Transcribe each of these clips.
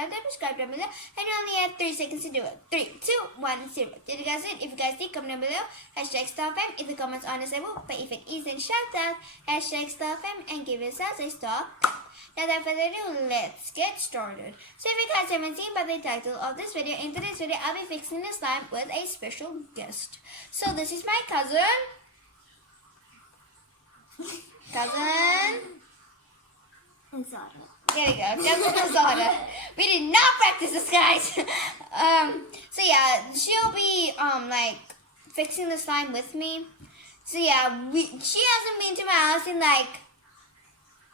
tap that subscribe down below, and you only have 3 seconds to do it. 3, 2, 1, 0. Did you guys it? If you guys did, comment down below. #StarFam. If the comments are disabled, but if it isn't, shout out. #StarFam and give yourselves a star. Now without further ado, let's get started. So if you guys haven't seen by the title of this video, in today's video I'll be fixing the slime with a special guest. So this is my cousin. Zara. There you go, cousin Zara. We did not practice this, guys. So yeah, she'll be like fixing the slime with me. So yeah, she hasn't been to my house in like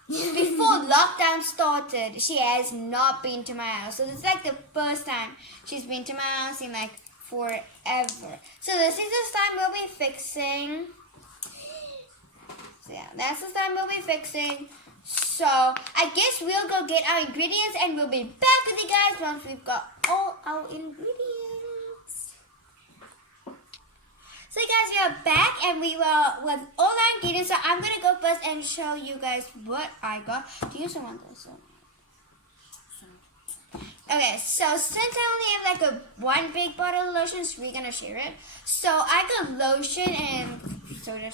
before lockdown started. She has not been to my house. So this is like the first time she's been to my house in like forever. So this is the slime we'll be fixing. So yeah, that's the slime we'll be fixing. So I guess we'll go get our ingredients and we'll be back with you guys once we've got all our ingredients. So guys, we are back and we were with all our ingredients. So I'm gonna go first and show you guys what I got. Do you still want this? Okay, so since I only have like one big bottle of lotion, so we're gonna share it. So I got lotion and soda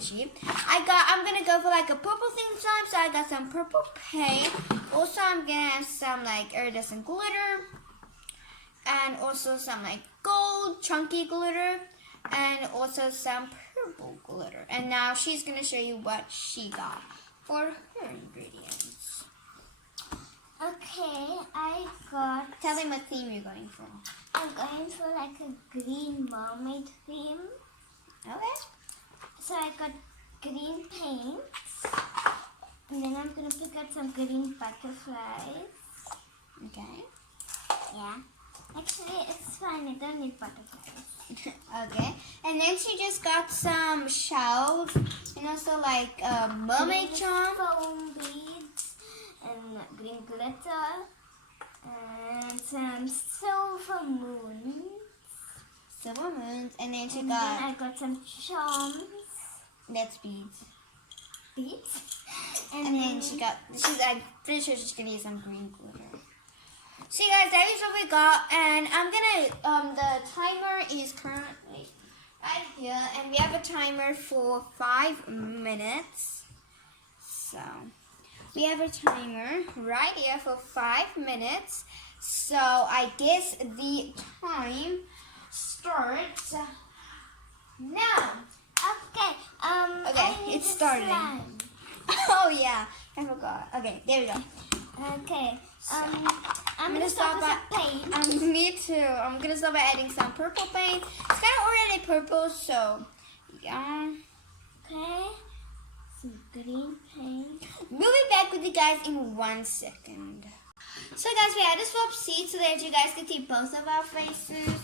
cheap. I'm gonna go for like a purple theme slime, so I got some purple paint. Also, I'm gonna have some like iridescent glitter, and also some like gold chunky glitter, and also some purple glitter. And now she's gonna show you what she got for her ingredients. Okay, I got... Tell them what theme you're going for. I'm going for like a green mermaid theme. Okay. So I got green paint. And then I'm going to pick out some green butterflies. Okay. Yeah. Actually, it's fine. I don't need butterflies. Okay. And then she just got some shells. And also like mermaid charm. Foam beads. And green glitter. And some silver moons. Silver moons. And then she and got... then I got some charms. That's beads. Beads. And then I'm pretty sure she's gonna use some green glitter. So you guys, that is what we got. And I'm gonna, the timer is currently right here. And we have a timer for 5 minutes. So... we have a timer right here for 5 minutes. So I guess the time starts now. Okay. Okay, it's starting. Oh yeah, I forgot. Okay, there we go. Okay. I'm gonna start by paint. me too. I'm gonna start by adding some purple paint. It's kind of already purple, so yeah. Okay. Some green paint. We'll be back with you guys in 1 second. So guys, we had to swap seats so that you guys could see both of our faces.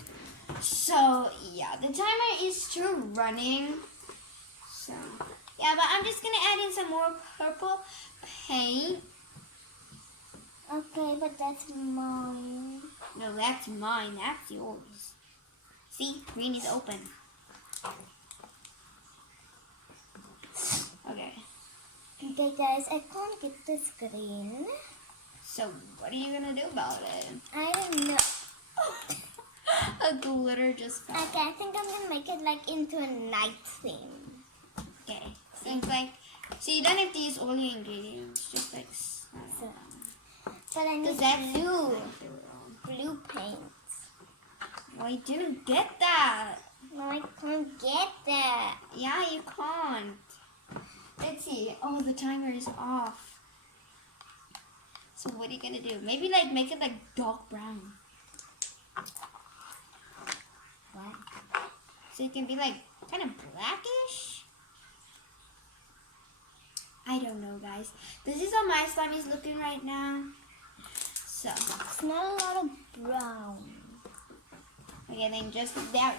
So yeah, the timer is still running. So yeah, but I'm just gonna add in some more purple paint. Okay, but that's mine. No, that's mine. That's yours. See, green is open. Okay. Okay guys, I can't get this green. So what are you gonna do about it? I don't know. A glitter just fell. Okay, I think I'm gonna make it like into a night theme. Okay. Seems like, so you don't have to use all your ingredients. Just like, So, but I need blue paint. Oh, I didn't get that. No, I can't get that. Yeah, you can't. Let's see. Oh, the timer is off. So what are you gonna do? Maybe like make it like dark brown. What? So it can be like kind of blackish? I don't know, guys. This is how my slime is looking right now. So it's not a lot of brown. Okay, then just that.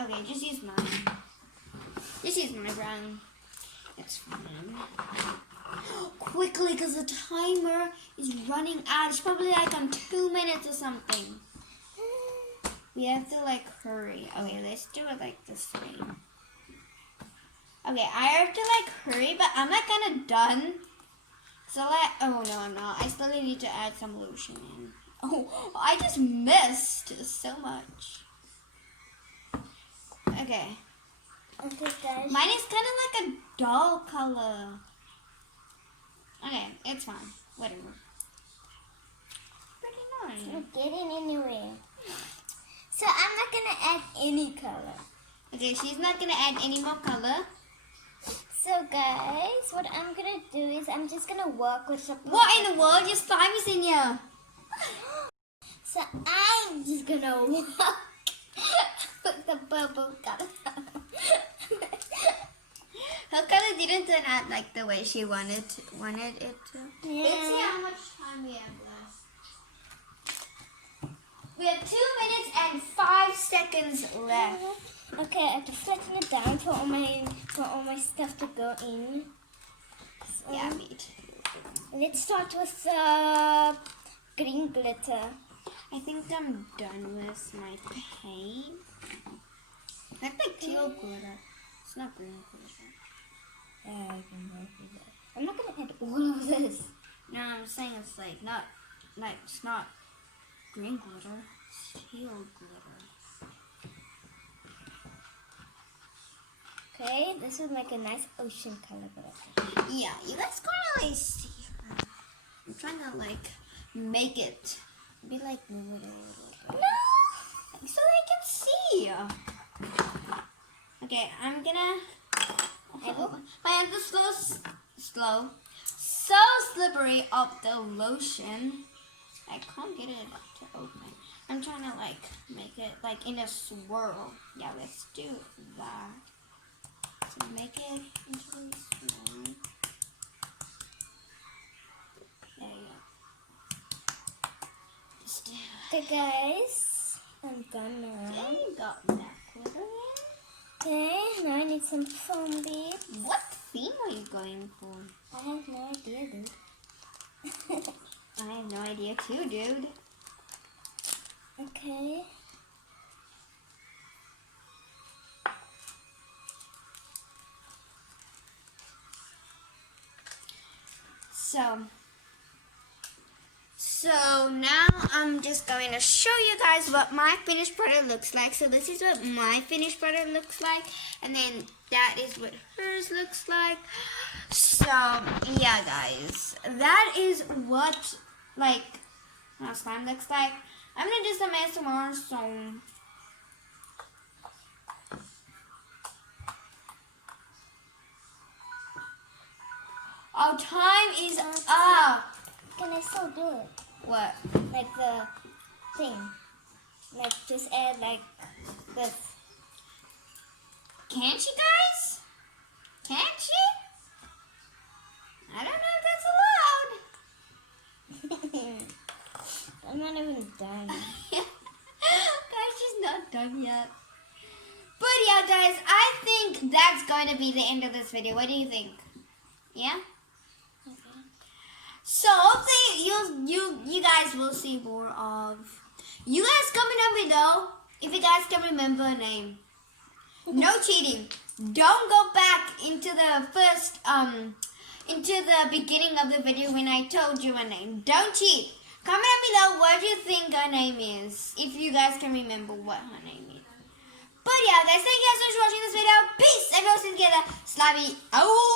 Okay, just use mine. Just use my brown. It's fine. Quickly, because the timer is running out. It's probably like on 2 minutes or something. We have to like hurry. Okay, let's do it like this way. Okay, I have to like hurry, but I'm not kind of done. So oh no, I'm not. I still need to add some lotion in. Oh, I just missed so much. Okay. Okay, guys. Mine is kind of like a dull color. Okay, it's fine. Whatever. Pretty It's nice. not getting anywhere. So I'm not gonna add any color. Okay, she's not gonna add any more color. So guys, what I'm gonna do is I'm just gonna work with some. What in the world? Your slime is in here. So I'm just gonna work with the purple color. Her color didn't turn out like the way she wanted it to. Yeah. Let's see how much time we have left. We have 2 minutes and 5 seconds left. Okay, I have to flatten it down for all my stuff to go in. So, Yeah, me too. let's start with green glitter. I think I'm done with my paint. That's like teal glitter. It's not green glitter. Yeah, I can work with that. I'm not gonna add all of this. No, I'm saying it's like not, like it's not green glitter. It's teal glitter. Okay, this would make a nice ocean color, but Yeah, you guys can't really see her. I'm trying to like make it be like glitter. no. So they can see. Okay, I'm gonna. My hands are slow, so slippery of the lotion. I can't get it to open. I'm trying to like make it like in a swirl. Yeah, let's do that. So make it into a swirl. There you go. Just do. Okay, guys, I'm done now. There you got that glitter in. Okay, now I need some foam beads. What theme are you going for? I have no idea, dude. I have no idea too, dude. Okay. So now I'm just going to show you guys what my finished product looks like. So this is what my finished product looks like, and then that is what hers looks like. So yeah, guys, that is what like my slime looks like. I'm gonna do some ASMR, so our time is up. Can I still do it? What? Like the thing. Like just add like this. Can't she, guys? Can't she? I don't know if that's allowed. I'm not even done. Guys, she's not done yet. But yeah, guys, I think that's going to be the end of this video. What do you think? Yeah? Okay. So hopefully you guys will see more of. You guys comment down below if you guys can remember a name. No cheating. Don't go back into the first into the beginning of the video when I told you a name. Don't cheat. Comment down below what you think her name is, if you guys can remember what her name is. But yeah, guys, thank you guys so much for watching this video. Peace. Everyone, together. Slimy. Oh.